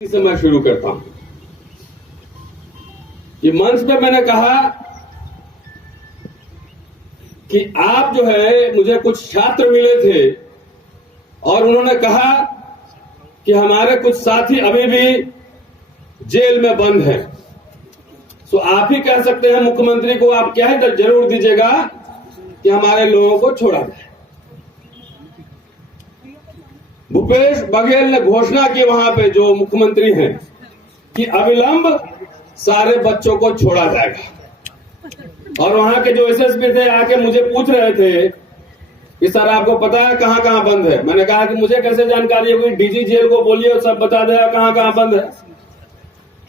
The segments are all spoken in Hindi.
से मैं शुरू करता हूं। ये मंच पे मैंने कहा कि आप जो है, मुझे कुछ छात्र मिले थे और उन्होंने कहा कि हमारे कुछ साथी अभी भी जेल में बंद हैं। तो आप ही कह सकते हैं मुख्यमंत्री को, आप क्या है जरूर दीजिएगा कि हमारे लोगों को छोड़ा जाए। भूपेश बघेल ने घोषणा की वहां पे, जो मुख्यमंत्री हैं, कि अविलंब सारे बच्चों को छोड़ा जाएगा। और वहां के जो एसएसपी थे आके मुझे पूछ रहे थे कि सर आपको पता है कहां कहां बंद है। मैंने कहा कि मुझे कैसे जानकारी है, कोई डीजी जेल को बोलिए और सब बता देगा कहां कहां बंद है।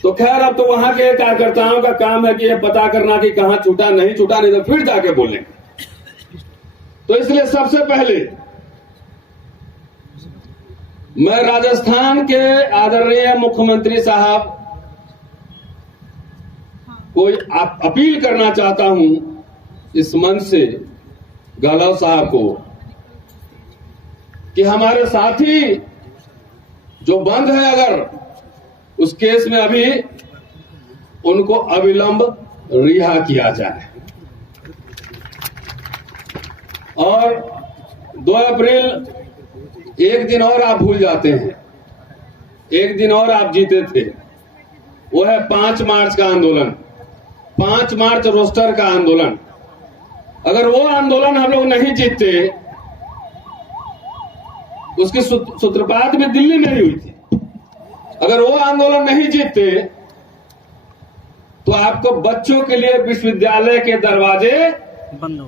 तो खैर अब तो वहां के कार्यकर्ताओं का काम है कि ये पता करना कि कहां छूटा नहीं तो फिर जाके बोलेंगे। तो इसलिए सबसे पहले मैं राजस्थान के आदरणीय मुख्यमंत्री साहब को अपील करना चाहता हूं इस मंच से, गहलोत साहब को, कि हमारे साथी जो बंद है अगर उस केस में अभी उनको अविलंब रिहा किया जाए। और 2 अप्रैल एक दिन और आप भूल जाते हैं, एक दिन और आप जीते थे, वो है 5 मार्च का आंदोलन, 5 मार्च रोस्टर का आंदोलन। अगर वो आंदोलन हम लोग नहीं जीतते, उसकी सूत्रपात भी दिल्ली में ही हुई थी, अगर वो आंदोलन नहीं जीतते तो आपको बच्चों के लिए विश्वविद्यालय के दरवाजे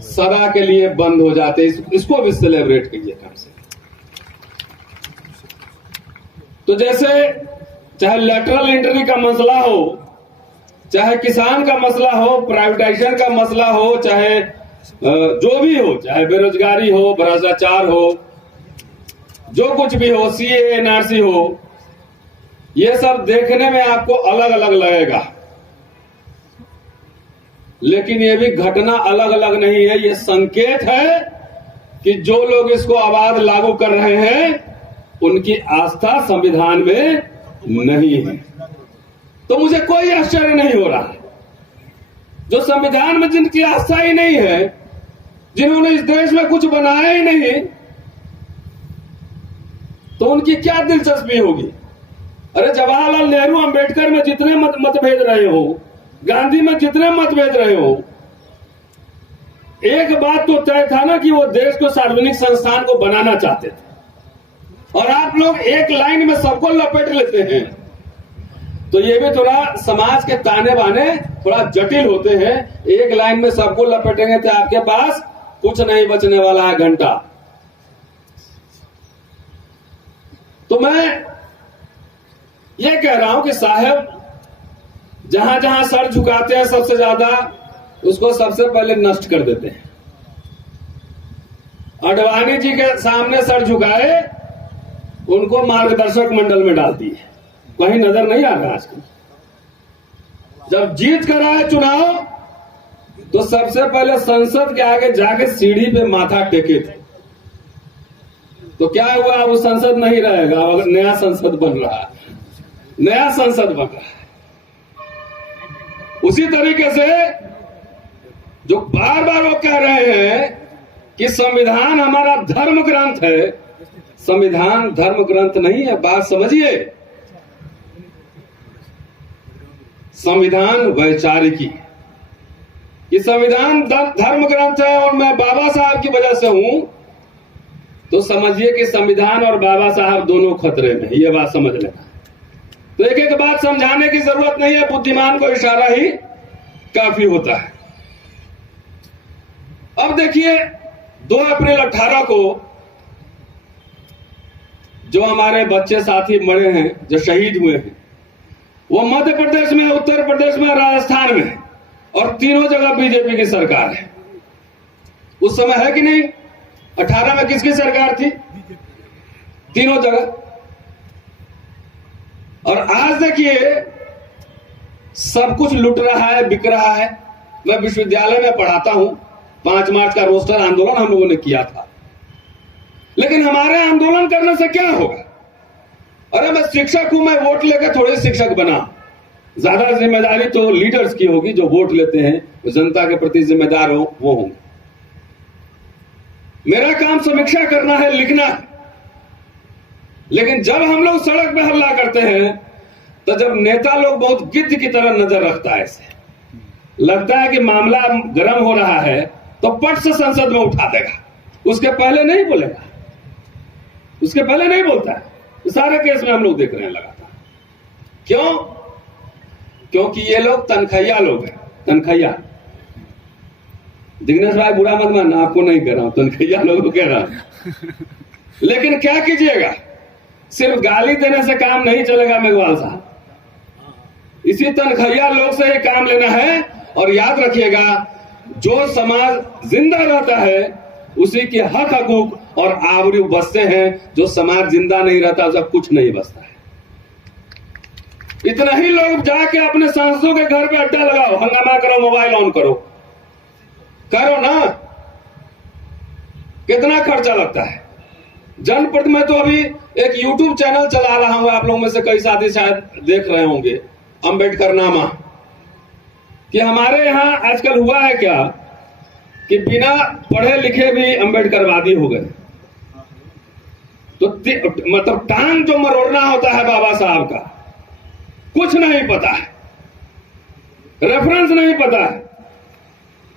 सदा के लिए बंद हो जाते। इसको भी सेलिब्रेट कीजिए कम से। तो जैसे चाहे लेटरल एंट्री का मसला हो, चाहे किसान का मसला हो, प्राइवेटाइजेशन का मसला हो, चाहे जो भी हो, चाहे बेरोजगारी हो, भ्रष्टाचार हो, जो कुछ भी हो, सीए एनआरसी हो, ये सब देखने में आपको अलग अलग लगेगा, लेकिन ये भी घटना अलग अलग नहीं है। ये संकेत है कि जो लोग इसको अबाध लागू कर रहे हैं उनकी आस्था संविधान में नहीं है। तो मुझे कोई आश्चर्य नहीं हो रहा, जो संविधान में जिनकी आस्था ही नहीं है, जिन्होंने इस देश में कुछ बनाया ही नहीं, तो उनकी क्या दिलचस्पी होगी। अरे जवाहरलाल नेहरू अंबेडकर में जितने मतभेद रहे हो, गांधी में जितने मतभेद रहे हो, एक बात तो तय था ना कि वो देश को सार्वजनिक संस्थान को बनाना चाहते थे। और आप लोग एक लाइन में सबको लपेट लेते हैं, तो ये भी थोड़ा समाज के ताने बाने थोड़ा जटिल होते हैं। एक लाइन में सबको लपेटेंगे तो आपके पास कुछ नहीं बचने वाला है घंटा। तो मैं ये कह रहा हूं कि साहब जहां जहां सर झुकाते हैं सबसे ज्यादा, उसको सबसे पहले नष्ट कर देते हैं। अडवाणी जी के सामने सर झुकाए, उनको मार्गदर्शक मंडल में डाल दिए, कहीं नजर नहीं आ रहा आजकल। जब जीत कर आए चुनाव, तो सबसे पहले संसद के आगे जाके सीढ़ी पे माथा टेके थे। तो क्या हुआ, अब वो संसद नहीं रहेगा, अब नया संसद बन रहा है, नया संसद बन रहा है। उसी तरीके से जो बार बार वो कह रहे हैं कि संविधान हमारा धर्म ग्रंथ है, संविधान धर्म ग्रंथ नहीं है। बात समझिए, संविधान वैचारिकी, ये संविधान धर्म ग्रंथ है। और मैं बाबा साहब की वजह से हूं, तो समझिए कि संविधान और बाबा साहब दोनों खतरे में, ये बात समझ लेना। तो एक एक बात समझाने की जरूरत नहीं है, बुद्धिमान को इशारा ही काफी होता है। अब देखिए 2 अप्रैल 18 को जो हमारे बच्चे साथी मरे हैं, जो शहीद हुए हैं, वो मध्य प्रदेश में, उत्तर प्रदेश में, राजस्थान में, और तीनों जगह बीजेपी की सरकार है। उस समय है कि नहीं? 18 में किसकी सरकार थी? तीनों जगह। और आज देखिए सब कुछ लुट रहा है, बिक रहा है। मैं विश्वविद्यालय में पढ़ाता हूं, 5 मार्च का रोस्टर आंदोलन हम लोगों ने किया था, लेकिन हमारे आंदोलन करने से क्या होगा? अरे मैं शिक्षक हूं, मैं वोट लेकर थोड़े शिक्षक बना। ज्यादा जिम्मेदारी तो लीडर्स की होगी, जो वोट लेते हैं, जनता के प्रति जिम्मेदार हो वो होंगे। मेरा काम समीक्षा करना है, लिखना है। लेकिन जब हम लोग सड़क पे हल्ला करते हैं तो जब नेता लोग बहुत गिद्ध की तरह नजर रखता है, ऐसे लगता है कि मामला गर्म हो रहा है तो पट से संसद में उठा देगा, उसके पहले नहीं बोलेगा, उसके पहले नहीं बोलता है। सारे केस में हम लोग देख रहे हैं लगातार। क्यों? क्योंकि ये लोग तनखैया लोग हैं, तनखैया। दिग्नेश भाई बुरा मत मानना, आपको नहीं कह रहा हूं, तनखैया लोग को कह रहा हूं। लेकिन क्या कीजिएगा, सिर्फ गाली देने से काम नहीं चलेगा मेघवाल साहब। इसी तनखैया लोग से ये काम लेना है। और याद रखिएगा, जो समाज जिंदा रहता है उसी के हक हकूक और आबरू बसते हैं। जो समाज जिंदा नहीं रहता उसका कुछ नहीं बसता है। इतना ही लोग जाके अपने सांसदों के घर पे अड्डा लगाओ, हंगामा करो, मोबाइल ऑन करो, करो ना। कितना खर्चा लगता है। जनप्रति में तो अभी एक यूट्यूब चैनल चला रहा हूं, आप लोगों में से कई साथी शायद देख रहे होंगे, अंबेडकर नामा। कि हमारे यहां आजकल हुआ है क्या कि बिना पढ़े लिखे भी अंबेडकरवादी हो गए। तो मतलब टांग जो मरोड़ना होता है बाबा साहब का, कुछ नहीं पता है, रेफरेंस नहीं पता है।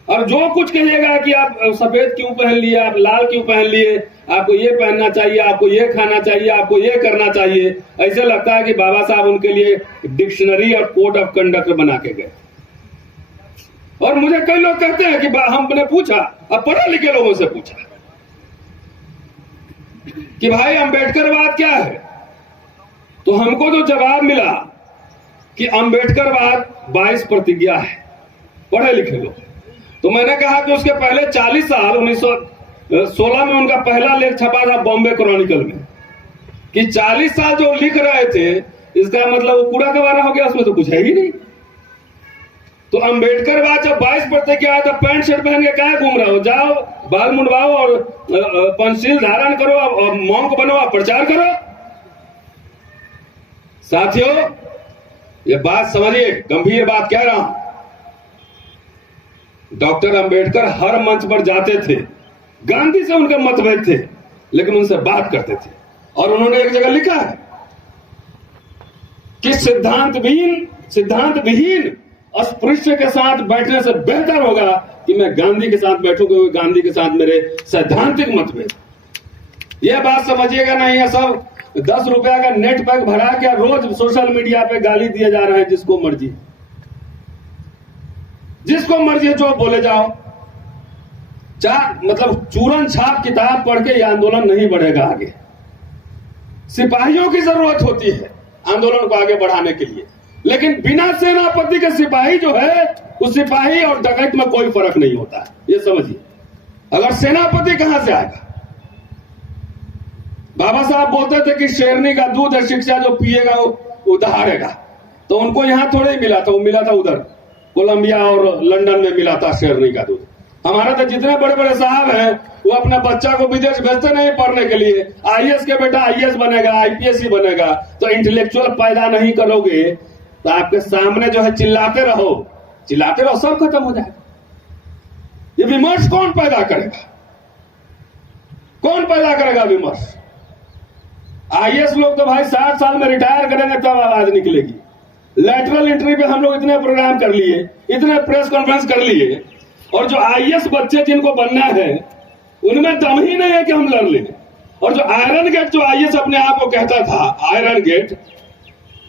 और जो कुछ कहिएगा कि आप सफेद क्यों पहन लिए, आप लाल क्यों पहन लिए, आपको ये पहनना चाहिए, आपको ये खाना चाहिए, आपको ये करना चाहिए, ऐसे लगता है कि बाबा साहब उनके लिए डिक्शनरी और कोड ऑफ कंडक्ट बना के गए। और मुझे कई लोग कहते हैं कि हमने पूछा, अब पढ़े लिखे लोगों से पूछा कि भाई अंबेडकरवाद क्या है, तो हमको तो जवाब मिला कि अंबेडकरवाद 22 प्रतिज्ञा है, पढ़े लिखे लोग। तो मैंने कहा कि उसके पहले 40 साल 1916 में उनका पहला लेख छपा था बॉम्बे क्रॉनिकल में, कि 40 साल जो लिख रहे थे इसका मतलब वो पूरा गवारा हो गया, उसमें तो कुछ है ही नहीं। तो अंबेडकरवाद जब 22 प्रतिज्ञा आया तो पैंट शर्ट पहन के क्या घूम रहे हो, जाओ बाल मुंडवाओ और पंचशील धारण करो और मॉन्क बनो और प्रचार करो। साथियों, ये बात समझिए, गंभीर बात कह रहा हूं। डॉक्टर अंबेडकर हर मंच पर जाते थे, गांधी से उनके मतभेद थे लेकिन उनसे बात करते थे। और उन्होंने एक जगह लिखा है कि सिद्धांत विहीन अस्पृश्य के साथ बैठने से बेहतर होगा कि मैं गांधी के साथ बैठूं, क्योंकि गांधी के साथ मेरे सैद्धांतिक मतभेद। यह बात समझिएगा नहीं है सब 10 रुपया का नेट पैक भरा के रोज सोशल मीडिया पे गाली दिए जा रहे हैं, जिसको मर्जी जो बोले जाओ। मतलब चूरन छाप किताब पढ़ के यह आंदोलन नहीं बढ़ेगा आगे। सिपाहियों की जरूरत होती है आंदोलन को आगे बढ़ाने के लिए, लेकिन बिना सेनापति के सिपाही जो है, उस सिपाही और डकैत में कोई फर्क नहीं होता है, ये समझिए। अगर सेनापति कहां से आएगा? बाबा साहब बोलते थे कि शेरनी का दूध है, शिक्षा जो पिएगा वो दहाड़ेगा। तो उनको यहां थोड़े ही मिला था, वो मिला था उधर कोलंबिया और लंदन में मिला था शेरनी का दूध। हमारे तो जितने बड़े बड़े साहब हैं वो अपना बच्चा को विदेश भेजते नहीं पढ़ने के लिए। आईएएस के बेटा आईएएस बनेगा, आईपीएस ही बनेगा। तो इंटेलेक्चुअल पैदा नहीं करोगे तो आपके सामने जो है चिल्लाते रहो, सब खत्म हो जाएगा। ये विमर्श कौन पैदा करेगा? विमर्श? आईएएस लोग तो भाई 60 साल में रिटायर करेंगे तब आवाज निकलेगी। लैटरल एंट्री पे हम लोग इतने प्रोग्राम कर लिए, इतने प्रेस कॉन्फ्रेंस कर लिए, और जो आईएएस बच्चे जिनको बनना है उनमें दम ही नहीं है कि हम लड़ लें। और जो आयरन गेट, जो आईएएस अपने आप को कहता था आयरन गेट,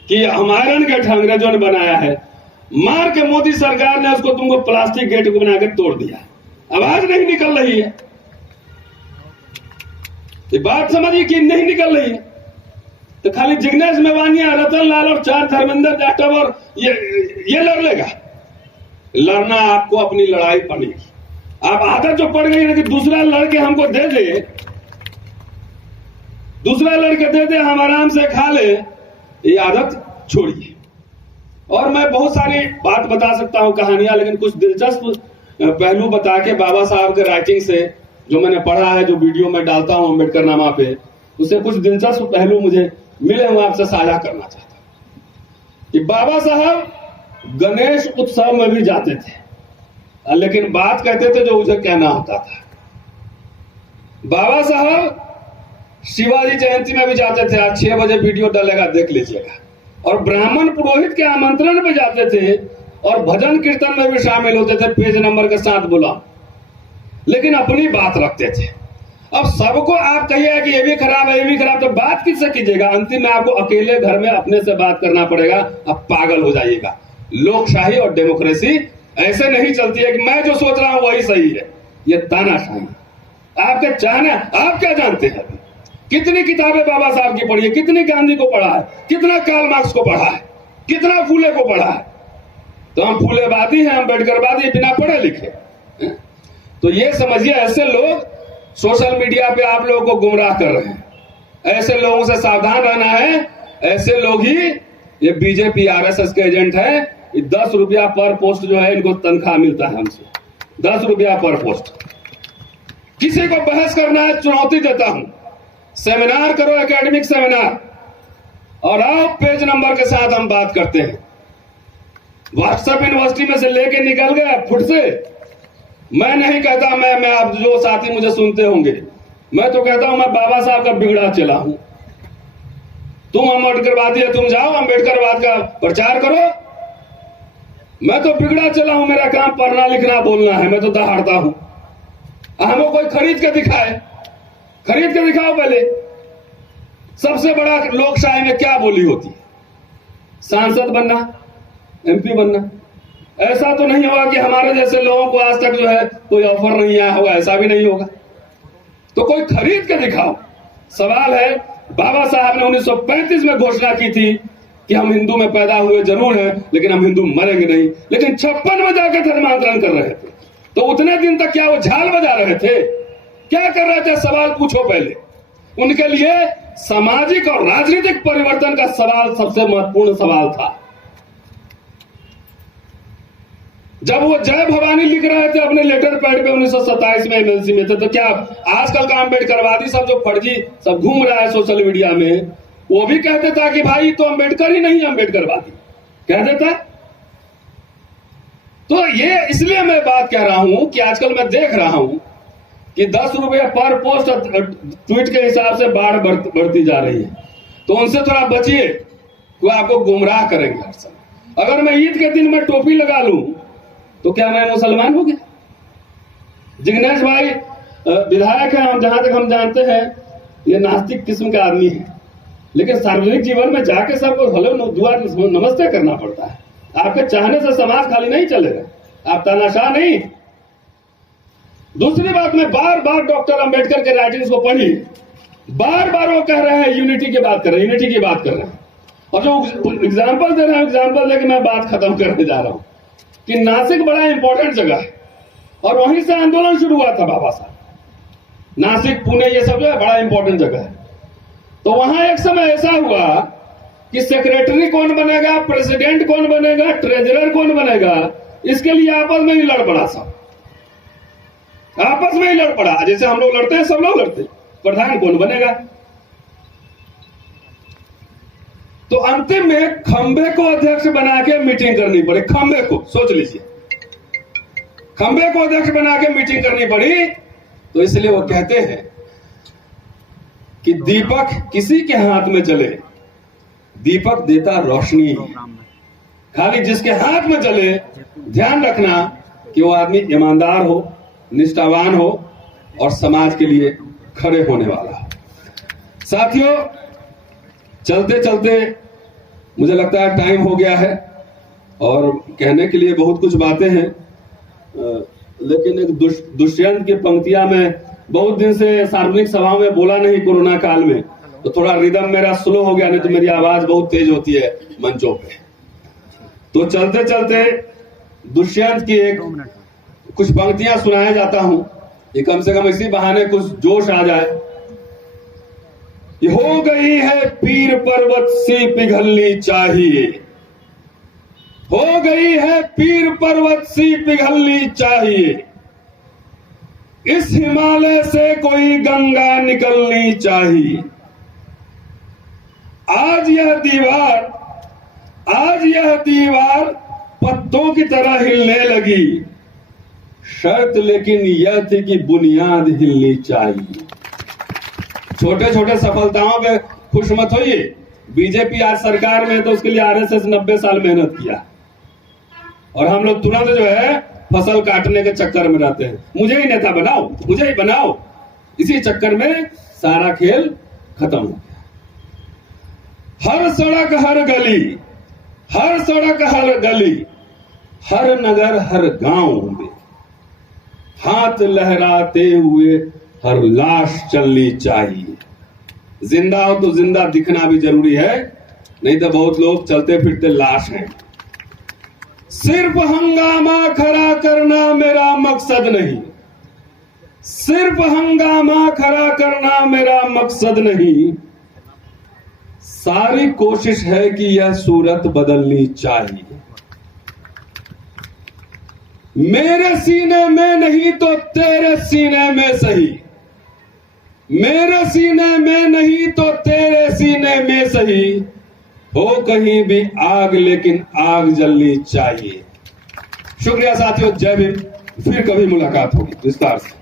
कि हम आयरन गेट अंग्रेजों ने बनाया है, मार के मोदी सरकार ने उसको तुमको प्लास्टिक गेट को बना के तोड़ दिया। आवाज नहीं निकल रही है। ये बात समझिए कि नहीं निकल रही है। तो खाली जिग्नेश मेवानिया, रतन लाल और 4 धर्मेंद्र जाटव और ये लड़ लेगा? लड़ना आपको अपनी लड़ाई पड़ेगी। आप आदत जो पड़ गई है कि दूसरा लड़के हमको दे दे, हम आराम से खा ले, ये आदत छोड़िए। और मैं बहुत सारी बात बता सकता हूं, कहानियां, लेकिन कुछ दिलचस्प पहलू बता के बाबा साहब के राइटिंग से जो मैंने पढ़ा है, जो वीडियो में डालता हूं अम्बेडकर नामा पे, उससे कुछ दिलचस्प पहलू मुझे मिले हुए आपसे साझा करना चाहता हूं कि बाबा साहब गणेश उत्सव में भी जाते थे, लेकिन बात कहते थे जो उसे कहना होता था। बाबा साहब शिवाजी जयंती में भी जाते थे, आज 6 बजे वीडियो डलेगा, देख लीजिएगा। और ब्राह्मण पुरोहित के आमंत्रण पे जाते थे और भजन कीर्तन में भी शामिल होते थे, पेज नंबर के साथ बोला, लेकिन अपनी बात रखते थे। अब सबको आप कहिए कि ये भी खराब है, ये भी खराब, तो बात किससे कीजिएगा? अंतिम में आपको अकेले घर में अपने से बात करना पड़ेगा, आप पागल हो जाइएगा। लोकशाही और डेमोक्रेसी ऐसे नहीं चलती है कि मैं जो सोच रहा हूं वही सही है, ये तानाशाही। आपके चाहने, आप क्या जानते हैं? कितनी किताबें बाबा साहब की पढ़ी है, कितनी गांधी को पढ़ा है, कितना कार्ल मार्क्स को पढ़ा है, कितना फूले को पढ़ा है? तो हम फूलेवादी हैं, अम्बेडकरवादी, बिना पढ़े लिखे। तो ये समझिए, ऐसे लोग सोशल मीडिया पे आप लोगों को गुमराह कर रहे हैं। ऐसे लोगों से सावधान रहना है। ऐसे लोग ही ये बीजेपी आरएसएस के एजेंट हैं। 10 रुपया पर पोस्ट जो है, इनको तनख्वाह मिलता है हमसे, 10 रुपया पर पोस्ट। किसी को बहस करना है, चुनौती देता हूं, सेमिनार करो, एकेडमिक सेमिनार, और आओ, पेज नंबर के साथ हम बात करते हैं। व्हाट्सएप यूनिवर्सिटी में से लेके निकल गए फुट से। मैं नहीं कहता, मैं आप जो साथी मुझे सुनते होंगे, मैं तो कहता हूं मैं बाबा साहब का बिगड़ा चला हूं। तुम अम्बेडकरवादी है, तुम जाओ अम्बेडकरवाद का प्रचार करो। मैं तो बिगड़ा चला हूं, मेरा काम पढ़ना लिखना बोलना है, मैं तो दहाड़ता हूं। हमको कोई खरीद के दिखाए, खरीद के दिखाओ पहले। सबसे बड़ा लोकशाही में क्या बोली होती है? सांसद बनना, एमपी बनना। ऐसा तो नहीं होगा कि हमारे जैसे लोगों को आज तक जो है कोई ऑफर नहीं आया होगा, ऐसा भी नहीं होगा। तो कोई खरीद के दिखाओ। सवाल है, बाबा साहब ने 1935 में घोषणा की थी कि हम हिंदू में पैदा हुए जरूर हैं, लेकिन हम हिंदू मरेंगे नहीं। लेकिन 56 में जाकर धर्मांतरण कर रहे थे। तो उतने दिन तक क्या वो झाल बजा रहे थे? क्या कर रहे थे? सवाल पूछो पहले। उनके लिए सामाजिक और राजनीतिक परिवर्तन का सवाल सबसे महत्वपूर्ण सवाल था। जब वो जय भवानी लिख रहे थे अपने लेटर पैड पे 1927 में एमएलसी में थे, तो क्या आजकल का अम्बेडकरवादी सब जो फर्जी सब घूम रहा है सोशल मीडिया में, वो भी कहते था कि भाई तो अम्बेडकर ही नहीं, अम्बेडकरवादी कह देता। तो ये इसलिए मैं बात कह रहा हूं कि आजकल मैं देख रहा हूं कि 10 रुपये पर पोस्ट ट्वीट के हिसाब से बाढ़ बढ़ती जा रही है। तो उनसे थोड़ा बचिए, वो आपको गुमराह करेंगे हर समय। अगर मैं ईद के दिन में टोपी लगा लूं तो क्या मैं मुसलमान हो गया? जिग्नेश भाई विधायक है, हम जहां तक हम जानते हैं ये नास्तिक किस्म का आदमी है, लेकिन सार्वजनिक जीवन में जाके सबको हेलो दुआ नमस्ते करना पड़ता है। आपके चाहने से समाज खाली नहीं चलेगा, आप तानाशाह नहीं। दूसरी बात, मैं बार बार डॉक्टर अंबेडकर के राइटिंग्स को पढ़ी, बार बार वो कह रहे हैं यूनिटी की बात कर रहे हैं, यूनिटी की बात कर रहे हैं। और जो एग्जाम्पल दे रहे हैं, एग्जाम्पल लेके मैं बात खत्म करने जा रहा हूं कि नासिक बड़ा इंपॉर्टेंट जगह है और वहीं से आंदोलन शुरू हुआ था बाबा साहब। नासिक, पुणे, ये सब जो है बड़ा इंपॉर्टेंट जगह है। तो वहां एक समय ऐसा हुआ कि सेक्रेटरी कौन बनेगा, प्रेसिडेंट कौन बनेगा, ट्रेजरर कौन बनेगा, इसके लिए आपस में ही लड़ पड़ा सब, आपस में ही लड़ पड़ा। जैसे हम लोग लड़ते हैं, सब लोग लड़ते, प्रधान कौन बनेगा। तो अंतिम में खंबे को अध्यक्ष बना के मीटिंग करनी पड़ी। खंबे को, सोच लीजिए, खंबे को अध्यक्ष बना के मीटिंग करनी पड़ी। तो इसलिए वो कहते हैं कि दीपक किसी के हाथ में जले, दीपक देता रोशनी। खाली जिसके हाथ में जले, ध्यान रखना कि वो आदमी ईमानदार हो, निष्ठावान हो और समाज के लिए खड़े होने वाला हो। साथियों, चलते चलते मुझे लगता है टाइम हो गया है और कहने के लिए बहुत कुछ बातें हैं, लेकिन एक दुष्यंत की पंक्तियां में बहुत दिन से सार्वजनिक सभाओं में बोला नहीं कोरोना काल में, तो थोड़ा रिदम मेरा स्लो हो गया, नहीं तो मेरी आवाज बहुत तेज होती है मंचों पे। तो चलते चलते दुष्यंत की एक कुछ पंक्तियां सुनाया जाता हूं, ये कम से कम इसी बहाने कुछ जोश आ जाए। ये हो गई है पीर पर्वत सी पिघलनी चाहिए, हो गई है पीर पर्वत सी पिघलनी चाहिए, इस हिमालय से कोई गंगा निकलनी चाहिए, आज यह दीवार पत्तों की तरह हिलने लगी। शर्त लेकिन यह थी कि बुनियाद हिलनी चाहिए। छोटे छोटे सफलताओं पे खुश मत होइए। बीजेपी आज सरकार में है तो उसके लिए आरएसएस 90 साल मेहनत किया, और हम लोग तुरंत जो है फसल काटने के चक्कर में रहते हैं। मुझे ही नेता बनाओ, मुझे ही बनाओ, इसी चक्कर में सारा खेल खत्म हो गया। हर सड़क हर गली, हर सड़क हर गली, हर नगर हर गांव में हाथ लहराते हुए हर लाश चलनी चाहिए। जिंदा हो तो जिंदा दिखना भी जरूरी है, नहीं तो बहुत लोग चलते फिरते लाश हैं। सिर्फ हंगामा खड़ा करना मेरा मकसद नहीं, सिर्फ हंगामा खड़ा करना मेरा मकसद नहीं, सारी कोशिश है कि यह सूरत बदलनी चाहिए। मेरे सीने में नहीं तो तेरे सीने में सही, मेरे सीने में नहीं तो तेरे सीने में सही, हो कहीं भी आग लेकिन आग जलनी चाहिए। शुक्रिया साथियों, जय भीम। फिर कभी मुलाकात होगी विस्तार से।